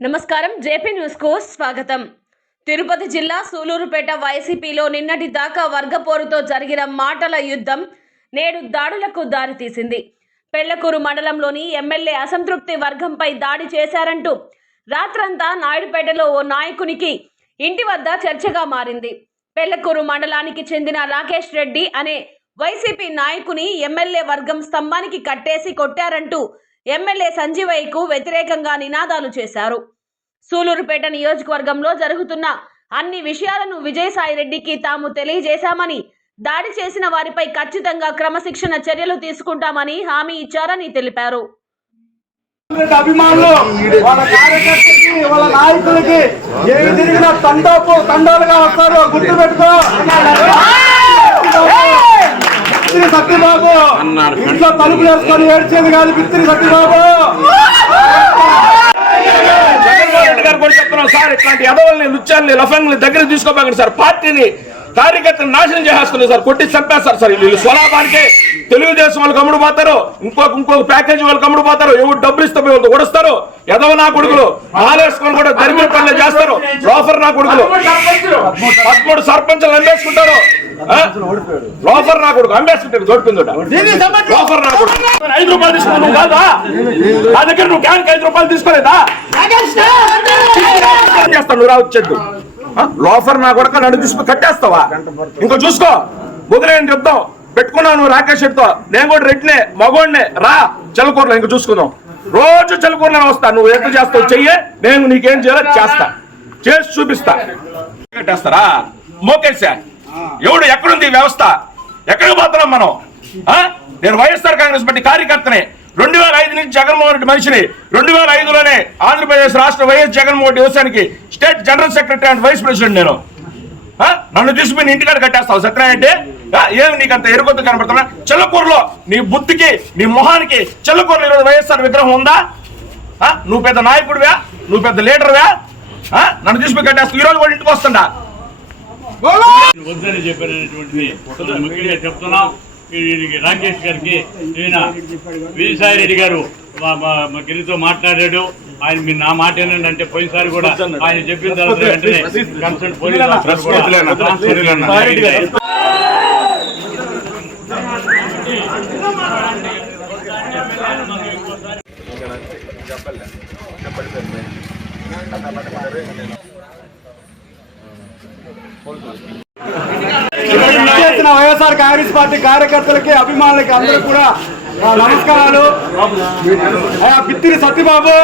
నమస్కారం. జేపీ న్యూస్కు స్వాగతం. తిరుపతి జిల్లా సూలూరుపేట వైసీపీలో నిన్నటి దాకా వర్గపోరుతో జరిగిన మాటల యుద్ధం నేడు దాడులకు దారితీసింది. పెళ్ళకూరు మండలంలోని ఎమ్మెల్యే అసంతృప్తి వర్గంపై దాడి చేశారంటూ రాత్రంతా నాయుడుపేటలో ఓ నాయకునికి ఇంటి వద్ద చర్చగా మారింది. పెళ్ళకూరు మండలానికి చెందిన రాకేష్ రెడ్డి అనే వైసీపీ నాయకుని ఎమ్మెల్యే వర్గం స్తంభానికి కట్టేసి కొట్టారంటూ ఎమ్మెల్యే సంజీవయ్యకు వ్యతిరేకంగా నినాదాలు చేశారు. సూలూరుపేట నియోజకవర్గంలో జరుగుతున్న అన్ని విషయాలను విజయసాయిరెడ్డికి తాము తెలియజేశామని దాడి చేసిన వారిపై ఖచ్చితంగా క్రమశిక్షణ చర్యలు తీసుకుంటామని హామీ ఇచ్చారని తెలిపారు. అభిమానులు వాళ్ళ కార్యకర్తలకి వాళ్ళ నాయకులకి ఏమి తిరిగిన తండోపు తండోలుగా వస్తారు. గుర్తు పెట్టుకో బిత్తిరి సత్యబాబు. ఇంట్లో తలుపులు వేసుకొని ఏడ్చేది కాదు బిత్తిరి సత్యబాబు. చెప్తున్నాం సార్ ఇట్లాంటి ఎదవల్ని లుచ్చాలని లఫంగ్ని దగ్గర తీసుకోబాకండి సార్. పార్టీని కార్యకర్తలు నాశనం చేసేస్తున్నారు సార్. కొట్టి చంపేస్తారు సార్. వీళ్ళు స్వలాభానికి తెలుగుదేశం వాళ్ళకి అమ్ముడు పోతారు ఇంకొక ఇంకొక ప్యాకేజీ పోతారు. ఎవరు డబ్బులు ఇస్తే వాళ్ళు కొడుస్తారు. ఎదవ నా కొడుకులు మాలేసుకొని కూడా దరిద్ర పనులు చేస్తారు. లోఫర్ నా కొడుకులు. పదమూడు సర్పంచులు అంబేసుకుంటారు ఆ? లోఫర్ నా కొడుకు అంబేసుకుంటారు దొరుకుతుందట లోఫర్ నా కొడుకు. ఐదు రూపాయలు తీసుకున్నావు నువ్వు కాదా? నా దగ్గర నువ్వు గ్యాన్కి ఐదు రూపాయలు తీసుకోలేదా? ఏం చేస్తావు నువ్వు రావచ్చు చెట్టు లోఫర్ నా కొడక నన్ను తీసుకుని కట్టేస్తావా? ఇంకో చూసుకో. వదిలేని చెప్తాం. పెట్టుకున్నావు నువ్వు రాకేష్ రెడ్డితో నేను కూడా రెడ్డినే మగోడినే. రా చల్లకూరలో ఇంక చూసుకుందాం. రోజు చల్లకూరలో వస్తా. నువ్వు ఎంత చేస్తావు చెయ్యే. నేను నీకేం చేయాలో చేస్తా. చేసి చూపిస్తా. కట్టేస్తారా? మోకేశా ఎవడు ఎక్కడుంది వ్యవస్థ? ఎక్కడికి పోతున్నాం మనం? ఆ? నేను వైఎస్ఆర్ కాంగ్రెస్ పార్టీ కార్యకర్తనే. రెండు వేల ఐదు నుంచి జగన్మోహన్ రెడ్డి మనిషిని రెండు వేల ఐదులోనే ఆంధ్రప్రదేశ్ రాష్ట్ర వైఎస్ జగన్మోహన్ రెడ్డి వ్యవసాయానికి state general secretary and vice president నేను. ఆ? నన్ను తీసుకుని ఇంటికాడ కట్టేస్తావు సత్యనారాయణ అంటే ఏమి నీకు అంత ఎరుకొద్దు కనబడుతున్నా? చెల్లకూరులో నీ బుద్ధికి నీ మొహానికి చెల్లకూరులో ఈరోజు వైఎస్ఆర్ విగ్రహం ఉందా? ఆ? నువ్వు పెద్ద నాయకుడివా? నువ్వు పెద్ద లీడర్వా? ఆ? నన్ను తీసుకుని కట్టేస్తావు ఈరోజు కూడా ఇంటికి వస్తుండా? వద్దని చెప్పినటువంటిది. ముఖ్యంగా చెప్తున్నాం. రాకేష్ గారికి ఈయన విజయసాయి రెడ్డి గారు మా- గిరితో మాట్లాడాడు. ఆయన మీరు నా మాట ఏనండి అంటే పోయినసారి కూడా ఆయన చెప్పిన తర్వాత వెంటనే కన్సల్ట్ పోలీస్. చేసిన వైఎస్ఆర్ కాంగ్రెస్ పార్టీ కార్యకర్తలకి అభిమానులకి అందరూ కూడా నమస్కారాలు. బిత్తిరి సత్యబాబు.